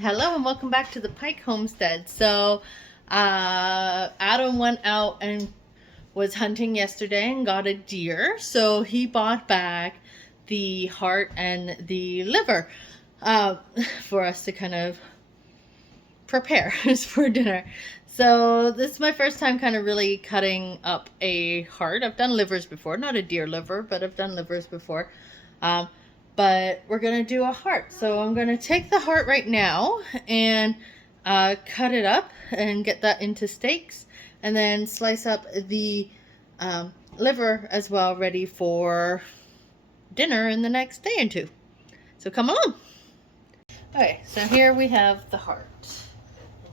Hello and welcome back to the Pike Homestead. So, Adam went out and was hunting yesterday and got a deer. So he bought back the heart and the liver uh, for us to kind of prepare for dinner. So this is my first time kind of really cutting up a heart. I've done livers before, not a deer liver, but I've done livers before. Um, but we're gonna do a heart. So I'm gonna take the heart right now and cut it up and get that into steaks, and then slice up the liver as well, ready for dinner in the next day or two. So come along. Okay, so here we have the heart.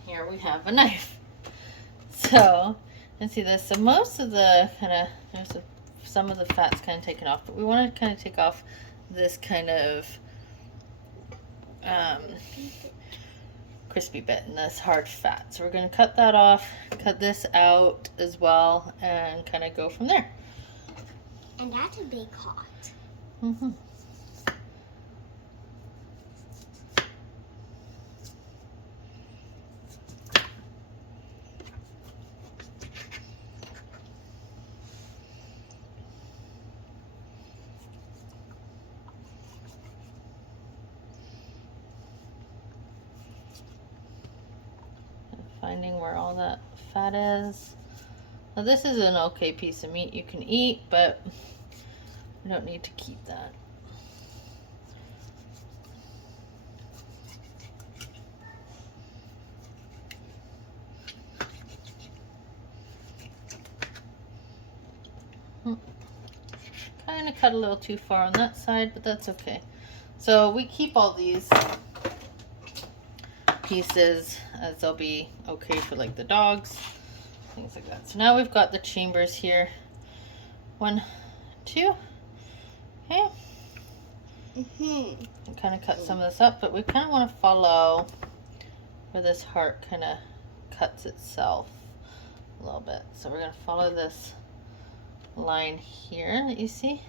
Here we have a knife. So, let's see this. So most of the some of the fat's kind of taken off, but we want to kind of take off this kind of crispy bit and this hard fat. So we're going to cut that off, cut this out as well, and kind of go from there. And that's a big heart. Mm-hmm. Finding where all that fat is. Now this is an okay piece of meat you can eat, but we don't need to keep that. Kind of cut a little too far on that side, but that's okay. So we keep all these pieces as they'll be okay for like the dogs, things like that. So now we've got the chambers here. 1, 2. Okay. Kind of cut some of this up, but we kind of want to follow where this heart kind of cuts itself a little bit. So we're going to follow this line here that you see.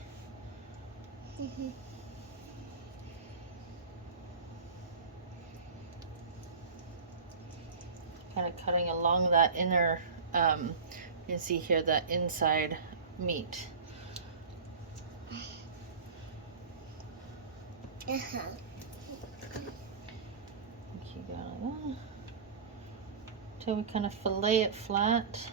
Kind of cutting along that inner, you can see here that inside meat. Keep going until we kind of fillet it flat.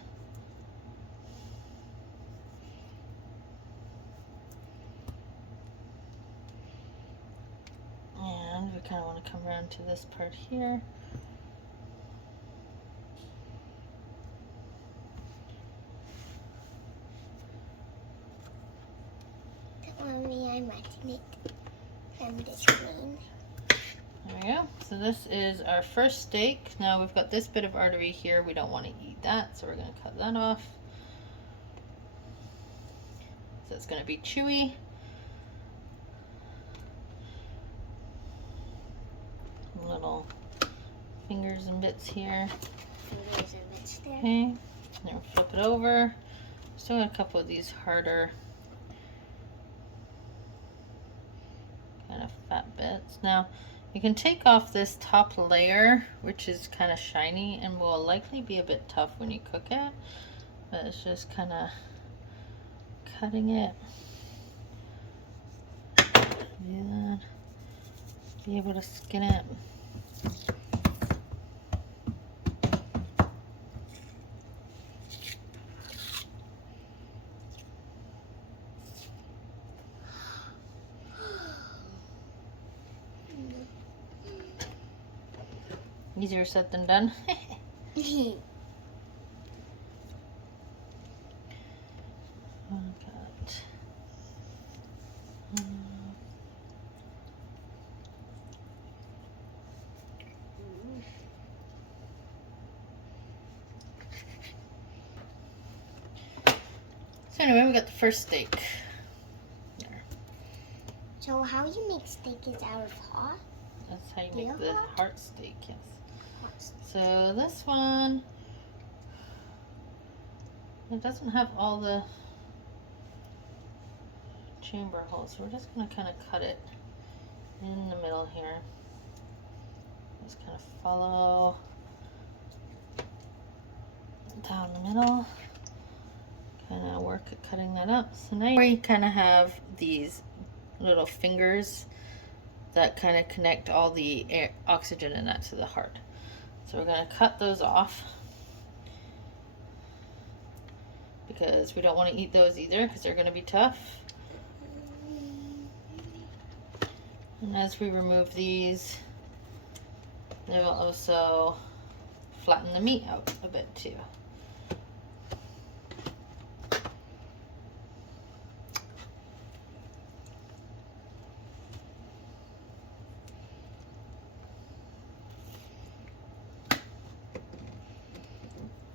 And we kind of want to come around to this part here. Mommy, I'm writing it on the screen. There we go. So this is our first steak. Now we've got this bit of artery here. We don't want to eat that, so we're going to cut that off. So it's going to be chewy. Little fingers and bits here. Fingers and bits there. Okay. Then we'll flip it over. Still got a couple of these harder kind of fat bits. Now you can take off this top layer, which is kind of shiny and will likely be a bit tough when you cook it, but it's just kind of cutting it. Do that. Be able to skin it. Easier said than done. So anyway, we got the first steak. There. So how you make steak is out of heart? That's how you make the heart steak, yes. Heart steak. So this one, it doesn't have all the chamber holes, so we're just going to kind of cut it in the middle here. Just kind gonna follow down the middle, kind of work at cutting that up. So now you kind of have these little fingers that kind of connect all the air, oxygen in that to the heart. So we're going to cut those off because we don't want to eat those either because they're going to be tough. And as we remove these, they will also flatten the meat out a bit too.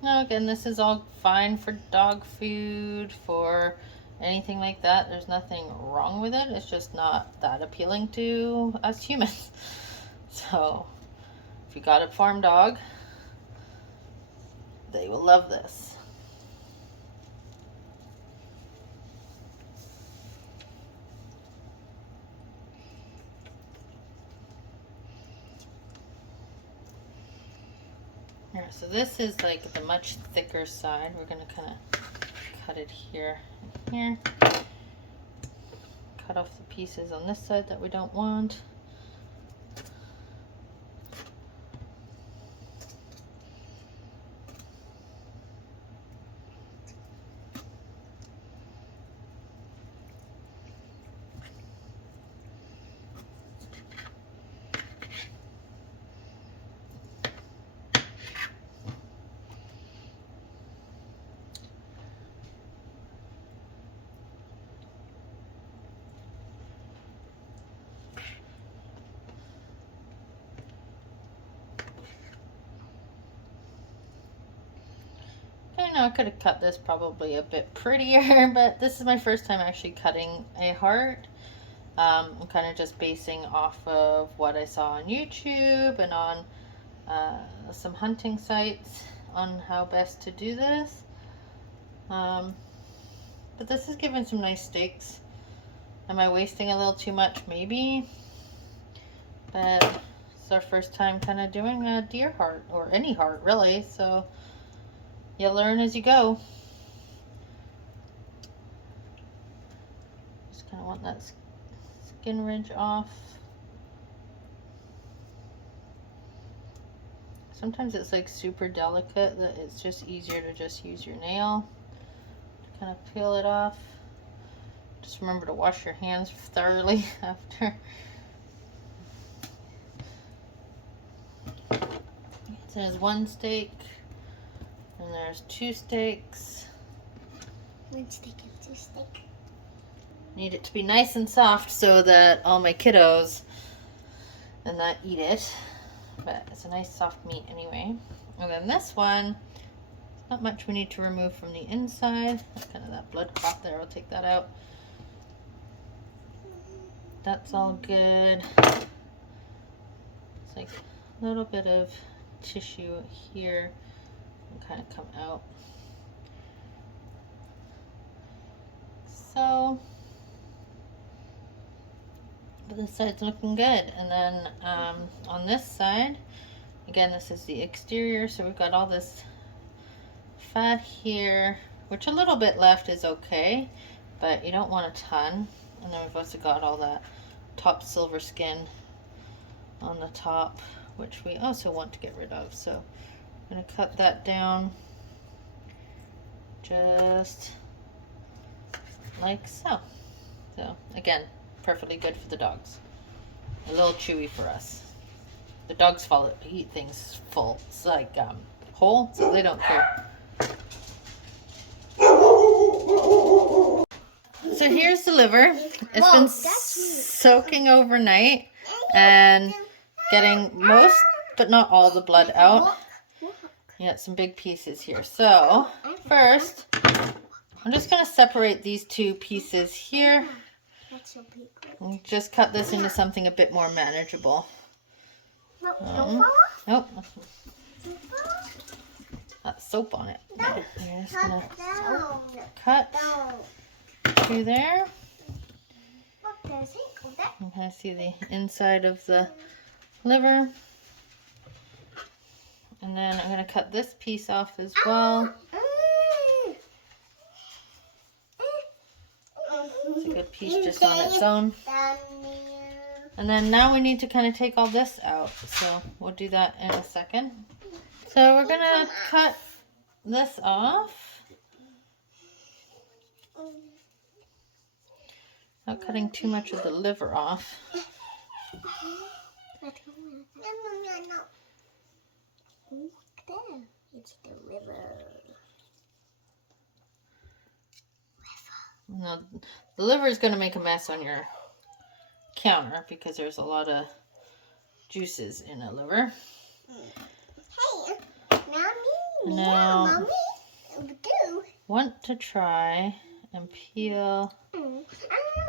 Now again, this is all fine for dog food, for anything like that. There's nothing wrong with it. It's just not that appealing to us humans. So if you got a farm dog, they will love this. Here, so this is like the much thicker side. We're going to kind of cut it here and here. Cut off the pieces on this side that we don't want. I could have cut this probably a bit prettier, but this is my first time actually cutting a heart. I'm kind of just basing off of what I saw on YouTube and on some hunting sites on how best to do this. But this is giving some nice steaks. Am I wasting a little too much? Maybe. But it's our first time kind of doing a deer heart, or any heart really, so you learn as you go. Just kind of want that skin ridge off. Sometimes it's like super delicate that it's just easier to just use your nail to kind of peel it off. Just remember to wash your hands thoroughly after. So there's one steak. And there's 2 steaks. 1 steak and 2 steak. Need it to be nice and soft so that all my kiddos and not eat it. But it's a nice soft meat anyway. And then this one, not much we need to remove from the inside. That's kind of that blood clot there. I'll take that out. That's all good. It's like a little bit of tissue here. Kind of come out. So, but this side's looking good. And then on this side, again, this is the exterior. So we've got all this fat here, which a little bit left is okay, but you don't want a ton. And then we've also got all that top silver skin on the top, which we also want to get rid of. So I'm going to cut that down just like so. So again, perfectly good for the dogs. A little chewy for us. The dogs eat things full. It's like whole, so they don't care. So here's the liver. It's been soaking overnight and getting most, but not all, the blood out. You got some big pieces here. So first, I'm just going to separate these 2 pieces here. And just cut this into something a bit more manageable. Nope. Got soap on it. I'm just going to cut through there. You kind of see the inside of the liver. And then I'm going to cut this piece off as well. It's a good piece just on its own. And then now we need to kind of take all this out. So we'll do that in a second. So we're going to cut this off. Not cutting too much of the liver off. It's the river. Now, the liver is going to make a mess on your counter because there's a lot of juices in a liver. Hey, Mommy. Now, Mommy, do. Want to try and peel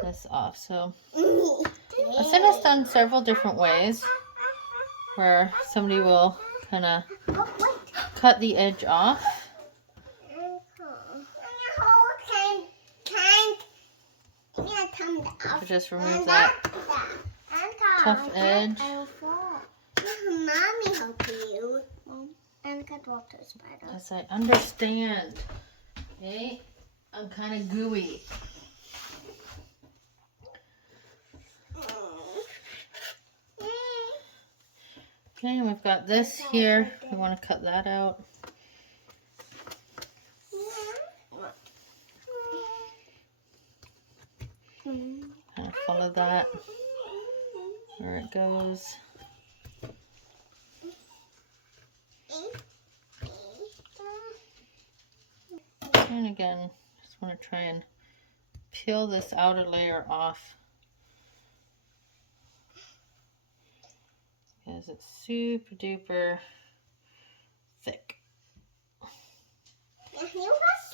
this off. So Asen has done several different ways where somebody will kind of cut the edge off. To just remove that tough edge. Mommy help you. And get water spider. Yes, I understand. Okay, I'm kind of gooey. Okay, and we've got this here. We want to cut that out. Kind of follow that where it goes. And again, just want to try and peel this outer layer off because it's super duper thick.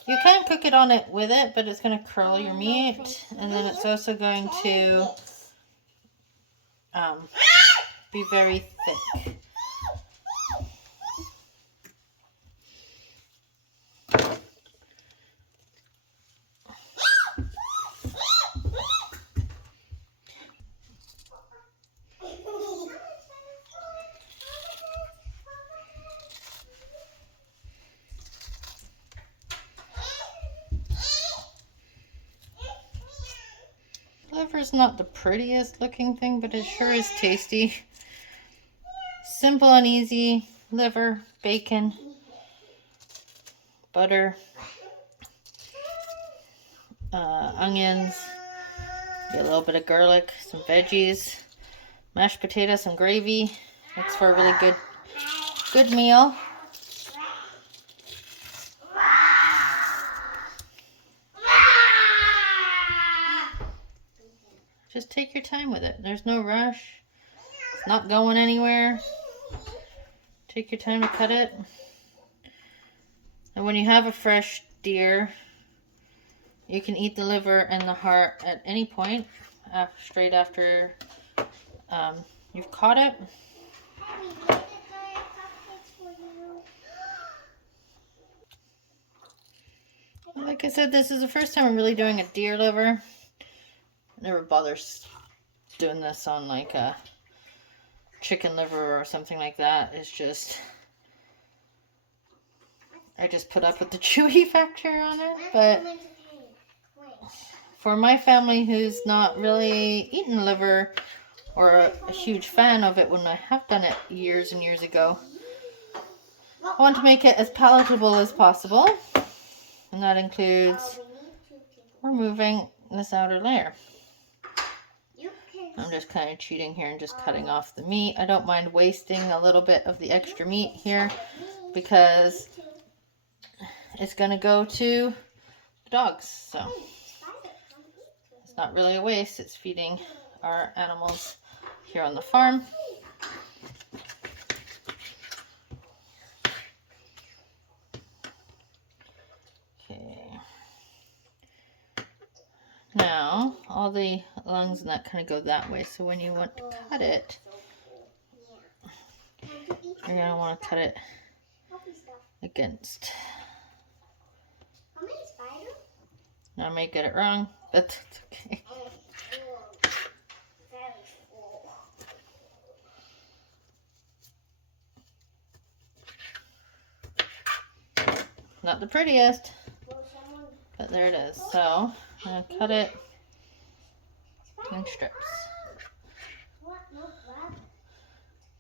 You can cook it on it with it, but it's going to curl your meat, and then it's also going to be very thick. Liver's not the prettiest looking thing, but it sure is tasty. Simple and easy. Liver, bacon, butter, onions, a little bit of garlic, some veggies, mashed potatoes, some gravy. Makes for a really good meal. Just take your time with it. There's no rush. It's not going anywhere. Take your time to cut it. And when you have a fresh deer, you can eat the liver and the heart at any point, straight after you've caught it. Like I said, this is the first time I'm really doing a deer liver. Never bothers doing this on like a chicken liver or something like that. It's just, I just put up with the chewy factor on it. But for my family who's not really eaten liver or a huge fan of it when I have done it years and years ago, I want to make it as palatable as possible. And that includes removing this outer layer. I'm just kind of cheating here and just cutting off the meat. I don't mind wasting a little bit of the extra meat here because it's going to go to the dogs. So it's not really a waste. It's feeding our animals here on the farm. Okay. Now, all the lungs and that kind of go that way. So when you want to cut it, you're going to want to cut it against. Now I may get it wrong, but it's okay. Not the prettiest, but there it is. So I'm going to cut it in strips.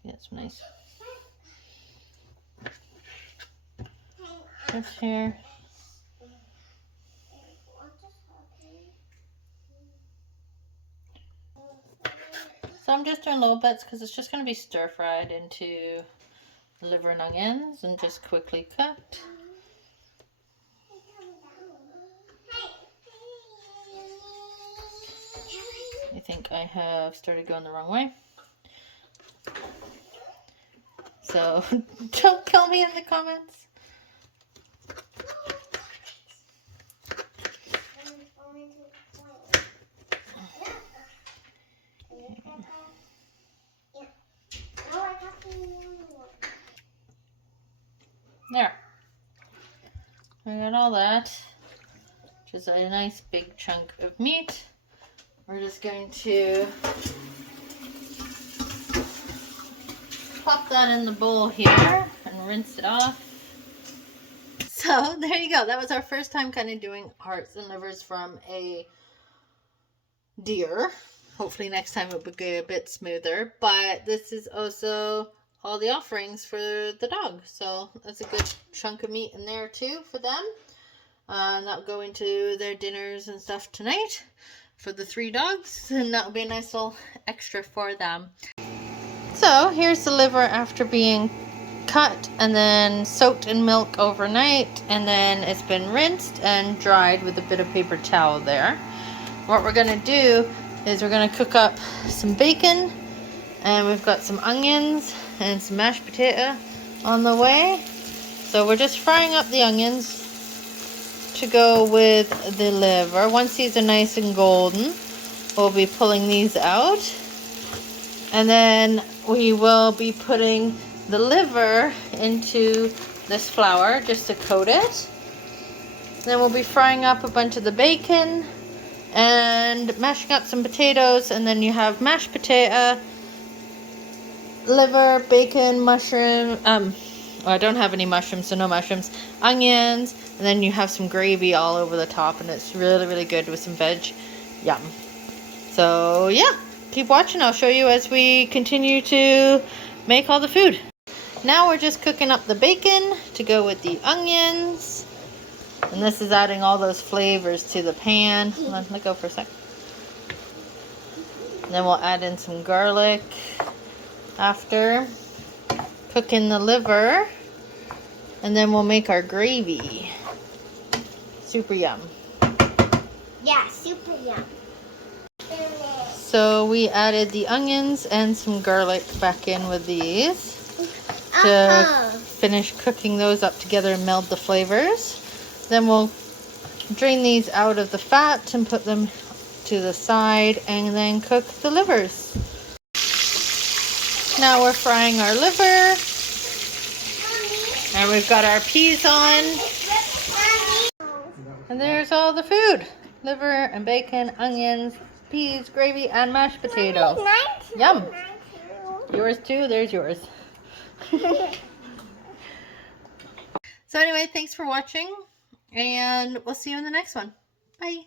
Get some nice strips here. So I'm just doing little bits because it's just going to be stir fried into liver and onions and just quickly cooked. I think I have started going the wrong way. So don't kill me in the comments. There. I got all that, which is a nice big chunk of meat. We're just going to pop that in the bowl here and rinse it off. So there you go. That was our first time kind of doing hearts and livers from a deer. Hopefully next time it will be a bit smoother. But this is also all the offerings for the dog. So that's a good chunk of meat in there too for them. And that'll go into their dinners and stuff tonight for the 3 dogs. And that'll be a nice little extra for them. So here's the liver after being cut and then soaked in milk overnight, and then it's been rinsed and dried with a bit of paper towel there. What we're going to do is we're going to cook up some bacon, and we've got some onions and some mashed potato on the way. So we're just frying up the onions to go with the liver. Once these are nice and golden, we'll be pulling these out, and then we will be putting the liver into this flour just to coat it. Then we'll be frying up a bunch of the bacon and mashing up some potatoes, and then you have mashed potato, liver, bacon, mushroom, I don't have any mushrooms, so no mushrooms, onions, and then you have some gravy all over the top, and it's really, really good with some veg. Yum. So yeah, keep watching. I'll show you as we continue to make all the food. Now we're just cooking up the bacon to go with the onions. And this is adding all those flavors to the pan. Hold on, let go for a sec. And then we'll add in some garlic after. Cooking the liver. And then we'll make our gravy. Super yum. Yeah, super yum. So we added the onions and some garlic back in with these to finish cooking those up together and meld the flavors. Then we'll drain these out of the fat and put them to the side and then cook the livers. Now we're frying our liver, and we've got our peas on, and there's all the food: liver and bacon, onions, peas, gravy, and mashed potato. Yum. Yours too. There's yours. So anyway, thanks for watching, and we'll see you in the next one. Bye.